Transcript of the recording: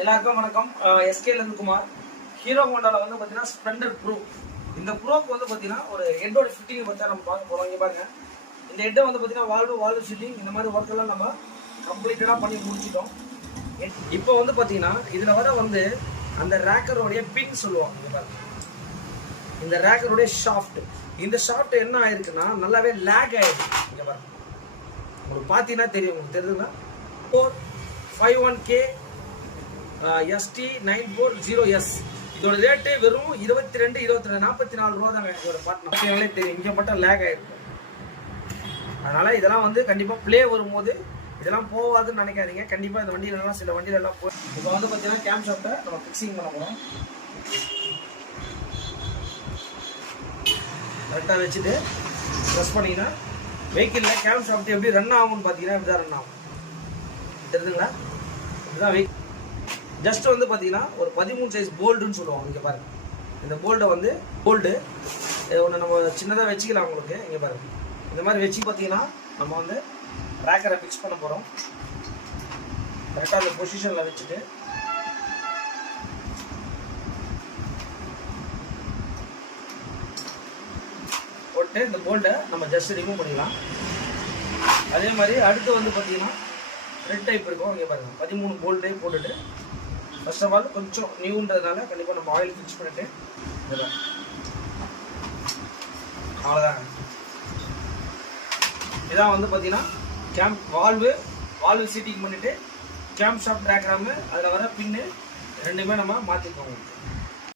எல்லாருக்கும் வணக்கம். எஸ்கேல இருந்து குமார். ஹீரோ ஹோண்டால வந்து பார்த்தீங்கன்னா ஸ்ப்ளெண்டர் ப்ரோ. இந்த ப்ரோக்கு வந்து பார்த்தீங்கன்னா ஒரு ஹெட்டோட ஃபிட்டிங் பற்றி நம்ம பார்க்க போகிறோம். இங்கே பாருங்க, இந்த ஹெட்டை வந்து பார்த்தீங்கன்னா வால்வு ஃபிட்டிங் இந்த மாதிரி ஒர்க்கெல்லாம் நம்ம கம்ப்ளீட்டடாக பண்ணி முடிச்சிட்டோம். இப்போ வந்து பார்த்தீங்கன்னா இதில் வர வந்து அந்த ரேக்கரோடைய பின் சொல்லுவோம். இங்கே பாருங்க, இந்த ரேக்கருடைய ஷாஃப்ட், இந்த ஷாஃப்ட் என்ன ஆயிருக்குன்னா நல்லாவே லேக் ஆயிடுச்சு. இங்கே பாருங்க, உங்களுக்கு பார்த்தீங்கன்னா தெரியும், உங்களுக்கு தெரியுதுங்களா? 451K ST940S. இதோட ரேட்டு வெறும் 44 ரூபா தாங்க. இதோட பார்ட்னர் தெரியும், இங்கே மட்டும் லேக் ஆயிருக்கு. அதனால இதெல்லாம் வந்து கண்டிப்பாக ப்ளே வரும்போது இதெல்லாம் போகாதுன்னு நினைக்காதீங்க. கண்டிப்பாக இந்த வண்டியிலலாம் சில வண்டியிலலாம் இப்போ வந்து பார்த்தீங்கன்னா கேம் ஷாஃப்ட்டை நம்ம ஃபிக்ஸிங் பண்ண போகிறோம். கரெக்டாக வச்சுட்டு ப்ரெஸ் பண்ணிங்கன்னா வெஹிக்கிளில் கேம் ஷாஃப்ட் எப்படி ரன் ஆகும்னு பார்த்தீங்கன்னா இப்படி தான் ரன் ஆகும். தெரியுதுங்களா? இப்படிதான் வெஹிக்கிள் ஜஸ்ட் வந்து பார்த்தீங்கன்னா ஒரு 13 சைஸ் போல்டுன்னு சொல்லுவாங்க. இங்கே பாருங்கள், இந்த போல்டை வந்து போல்டு ஒன்று நம்ம சின்னதாக வச்சுக்கலாம். உங்களுக்கு இங்கே பாருங்கள், இந்த மாதிரி வச்சு பார்த்தீங்கன்னா நம்ம வந்து ரேக்கரை ஃபிக்ஸ் பண்ண போகிறோம். கரெக்டாக அந்த பொசிஷனில் வச்சுட்டு போட்டு இந்த போல்டை நம்ம ஜஸ்ட் ரிமூவ் பண்ணிடலாம். அதே மாதிரி அடுத்து வந்து பார்த்தீங்கன்னா ரெட் டைப் இருக்கும். இங்கே பாருங்கள், 13 போல்டே போட்டுட்டு ஃபர்ஸ்ட் ஆஃப் ஆல் கொஞ்சம் நியூன்றதுனால கண்டிப்பாக நம்ம ஆயில் ஃபிக்ஸ் பண்ணிட்டு அவ்வளோதாங்க. இதான் வந்து பார்த்தீங்கன்னா வால்வு சீட்டிங் பண்ணிவிட்டு கேம் ஷாஃப்ட் ரேக்கராமு அதில் வர பின்னு ரெண்டுமே நம்ம மாற்றிக்கோங்க.